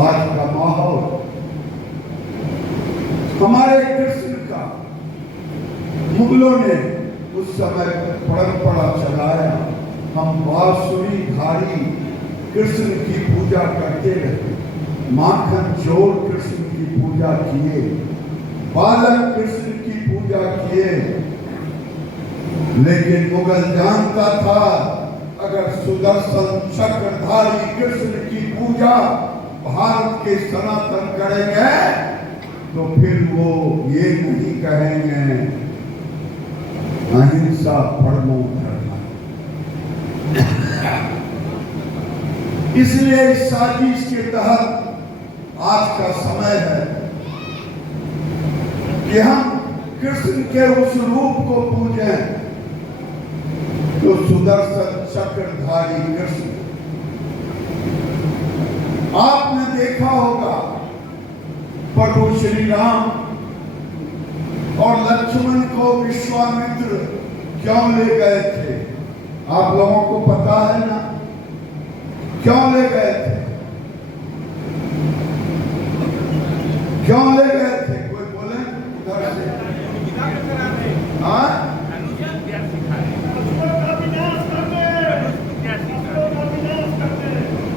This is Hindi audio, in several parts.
आज का माहौल हमारे कृष्ण का मुगलों ने उस समय परंपरा चलाया। हम बांसुरी धारी कृष्ण की पूजा करते रहे, माखन चोर कृष्ण की पूजा किए, बालक कृष्ण की पूजा किए। लेकिन मुगल जानता था अगर सुदर्शन चक्रधारी कृष्ण की पूजा भारत के सनातन करेंगे तो फिर वो ये नहीं कहेंगे अहिंसा परमो धर्म। इसलिए इस साजिश के तहत आज का समय है कि हम कृष्ण के उस रूप को पूजें तो सुदर्शन चक्रधारी कृष्ण। आपने देखा होगा प्रभु श्री राम और लक्ष्मण को विश्वामित्र क्यों ले गए थे? आप लोगों को पता है ना क्यों ले गए थे? क्यों ले गए थे? कोई बोले उधर से? हाँ,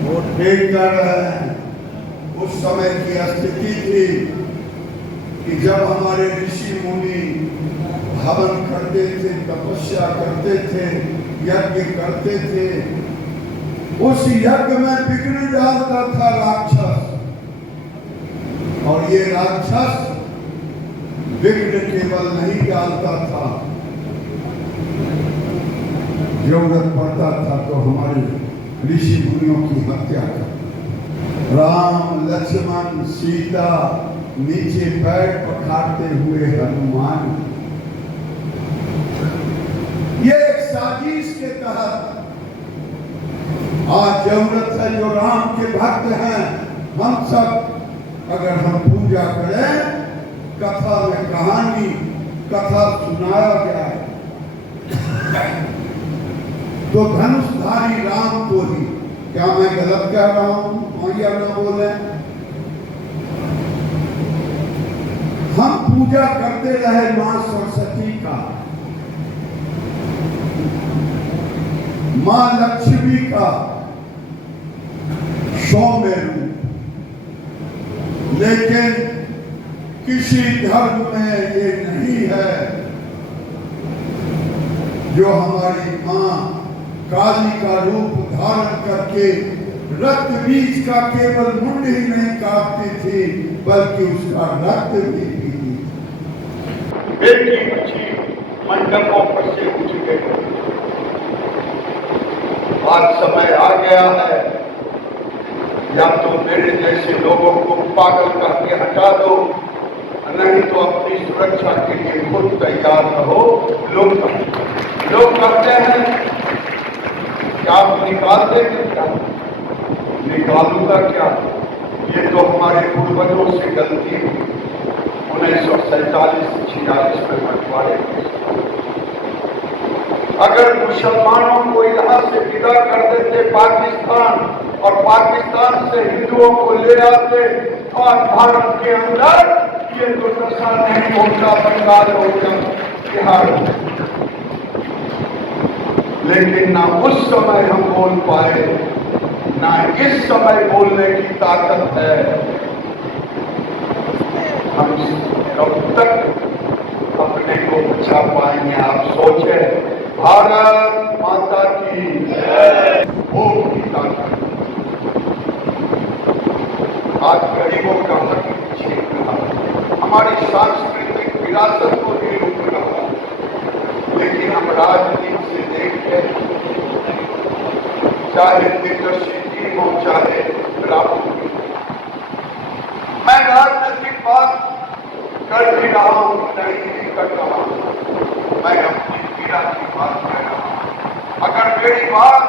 वो ठीक कर रहे हैं। उस समय की स्थिति थी कि जब हमारे ऋषि मुनि हवन करते थे, तपस्या करते थे, यज्ञ करते थे, उस यज्ञ में विघ्न डालता था राक्षस। और ये राक्षस विघ्न केवल नहीं डालता था, जरूरत पड़ता था तो हमारे ऋषि मुनियों की हत्या कर। राम लक्ष्मण सीता नीचे पैर पखारते हुए हनुमान। ये एक साजिश के तहत आज जरूरत है जो राम के भक्त हैं हम सब अगर हम पूजा करें, कथा में कहानी कथा सुनाया गया है तो धनुषधारी राम को ही। क्या मैं गलत कह रहा हूं? और या ना बोले, हम पूजा करते रहे मां सरस्वती का, मां लक्ष्मी का सौम्य रूप, लेकिन किसी धर्म में ये नहीं है जो हमारी मां काली का रूप धारण करके रक्त बीज का केवल मुंड ही नहीं काटती थी बल्कि उसका रक्त भी पीती थी। बेटी बच्ची मंडपों पर से उठ गई। आज समय आ गया है, या तो मेरे जैसे लोगों को पागल करके हटा दो, नहीं तो अपनी सुरक्षा के लिए खुद तैयार रहो। लोग कहते हैं क्या आप निकाल देंगे? क्या निकालूंगा? क्या ये तो हमारे पूर्वजों से गलती हुई। 1947-46 में बंटवारे। अगर मुसलमानों को यहाँ से विदा कर देते पाकिस्तान और पाकिस्तान से हिंदुओं को ले आते और भारत के अंदर, ये तो दशा नहीं होता, बंगाल हो गया, बिहार हो गया। लेकिन ना उस समय हम बोल पाए, ना इस समय बोलने की ताकत है। हम कब तक अपने को बचा पाएंगे? आप सोचे। भारत माता की भूख की ताकत। आज गरीबों का हक छीन रहा, हमारी सांस्कृतिक विरासत को भी रोक रहा। लेकिन हम राजनीति से देखते, चाहे दिग्दर्शी हो चाहे राहुल, मैं राजनीतिक बात कर भी रहा हूं, नहीं कर रहा हूं। मैं अपनी पीड़ा की बात कर रहा हूं। अगर मेरी बात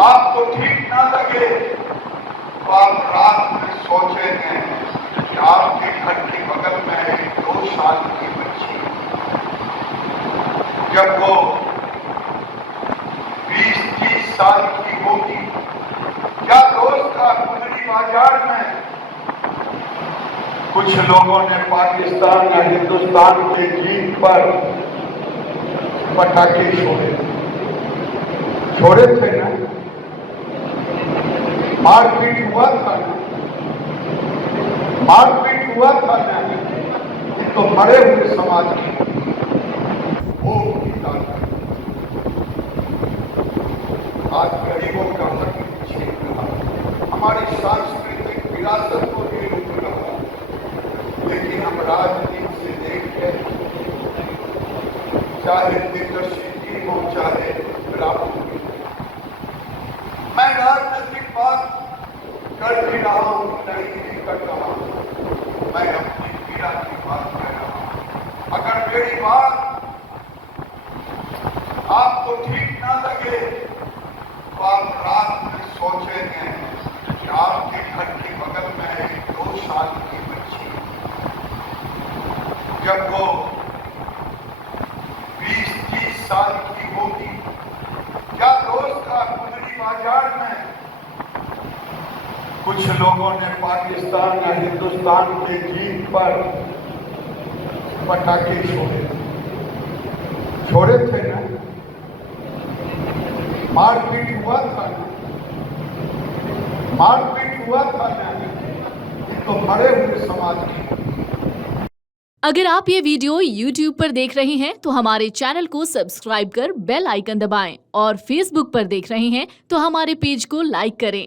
आपको ठीक ना लगे तो आप रात में सोचेंगे कि आपके घर के बगल में एक 2 साल की बच्ची, जब वो 20-30 साल की होगी, बाजार में कुछ लोगों ने पाकिस्तान या हिंदुस्तान के जीत पर पटाखे छोड़े थे ना, मारपीट हुआ था ना, ये तो मरे हुए समाज की वो आज गरीबों का हक छीन रहा, हमारी सांस्कृतिक विरासत को भी रोक रहा। लेकिन हम राजनीति से देखते, चाहे दिग्दर्शी टीम हो, चाहे राजनीति, मैं राजनीतिक बात कर भी रहा हूं, नहीं कर रहा हूं, मैं अपनी पीड़ा की बात कर रहा हूं। अगर मेरी बात आपको ठीक ना लगे तो आप रात में सोचेंगे कि आपके घर के बगल में एक 2 साल की बच्ची, जब वो 20-30 साल की होगी, क्या दोस्त का कुंडली बाजार में कुछ लोगों ने पाकिस्तान या हिंदुस्तान के जीत पर पटाखे छोड़े थे ना, मारपीट हुआ था ना, ये तो मरे हुए समाज की। अगर आप ये वीडियो YouTube पर देख रहे हैं तो हमारे चैनल को सब्सक्राइब कर बेल आइकन दबाएं और Facebook पर देख रहे हैं तो हमारे पेज को लाइक करें।